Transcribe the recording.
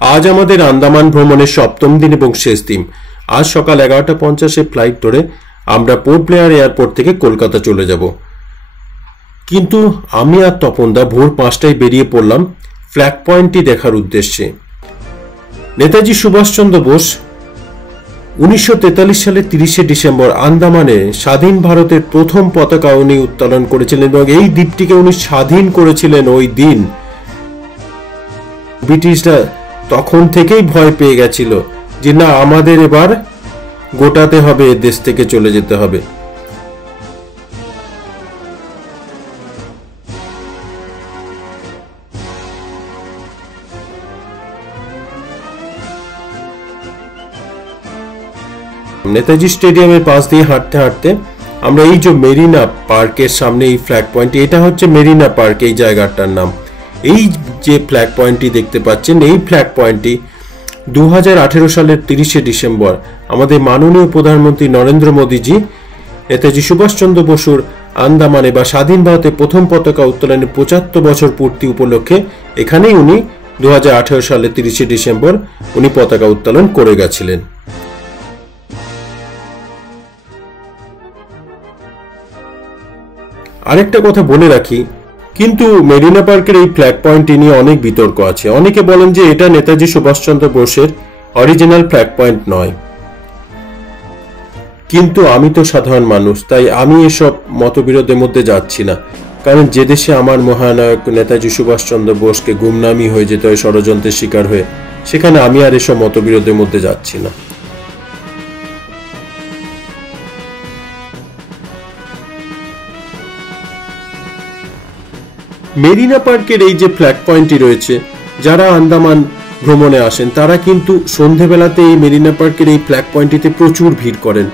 আজ আমাদের আন্দামান ভ্রমণের সপ্তম দিন এবং শেষ দিন। আজ সকাল 11:50 ফ্লাইট ধরে আমরা পোর্ট ব্লেয়ার এয়ারপোর্ট থেকে কলকাতা চলে যাব। কিন্তু আমি আর তপনদা ভোর 5টায় বেরিয়ে পড়লাম ফ্ল্যাগ পয়েন্টটি দেখার উদ্দেশ্যে। নেতাজি সুভাষচন্দ্র বোস 1943 সালের 30শে ডিসেম্বর আন্দামানে স্বাধীন ভারতের প্রথম পতাকা উনি উত্তোলন করেছিলেন এবং এই দ্বীপটিকে উনি স্বাধীন করেছিলেন। ওই দিন ব্রিটিশরা তখন থেকেই ভয় পেয়ে গেছিল যে না, আমাদের এবার গোটাতে হবে, দেশ থেকে চলে যেতে হবে। নেতাজি স্টেডিয়ামের পাশ দিয়ে হাঁটতে হাঁটতে আমরা এই যে মেরিনা পার্কের সামনে এই ফ্ল্যাগ পয়েন্ট, এটা হচ্ছে মেরিনা পার্ক এই জায়গাটার নাম। এই যে ফ্ল্যাগ পয়েন্টটি দেখতে পাচ্ছেন, এই ফ্ল্যাগ পয়েন্টটি 2018 সালের 30শে ডিসেম্বর আমাদের মাননীয় প্রধানমন্ত্রী নরেন্দ্র মোদীজি নেতাজি সুভাষচন্দ্র বসুর আন্দামানে বা স্বাধীন ভারতে প্রথম পতাকা উত্তোলনের 75 বছর পূর্তি উপলক্ষে এখানেই উনি 2018 সালের 30শে ডিসেম্বর উনি পতাকা উত্তোলন করে গেছিলেন। আরেকটা কথা বলে রাখি, কিন্তু মেরিনা পার্কের এই ফ্ল্যাগ পয়েন্টটি নিয়ে অনেক বিতর্ক আছে। অনেকে বলেন যে এটা নেতাজি সুভাষচন্দ্র বোসের অরিজিনাল ফ্ল্যাগ পয়েন্ট নয়, কিন্তু আমি তো সাধারণ মানুষ, তাই আমি এসব মতবিরোধের মধ্যে যাচ্ছি না। কারণ যে দেশে আমার মহানায়ক নেতাজি সুভাষচন্দ্র বোসকে গুমনামি হয়ে যেতে হয় ষড়যন্ত্রের শিকার হয়ে, সেখানে আমি আর এসব মতবিরোধের মধ্যে যাচ্ছি না। মেরিনা পার্কের এই যে ফ্ল্যাগ পয়েন্টটি রয়েছে, যারা আন্দামান ভ্রমণে আসেন তারা কিন্তু সন্ধেবেলাতে এই মেরিনা পার্কের এই ফ্ল্যাগ পয়েন্টটিতে প্রচুর ভিড় করেন।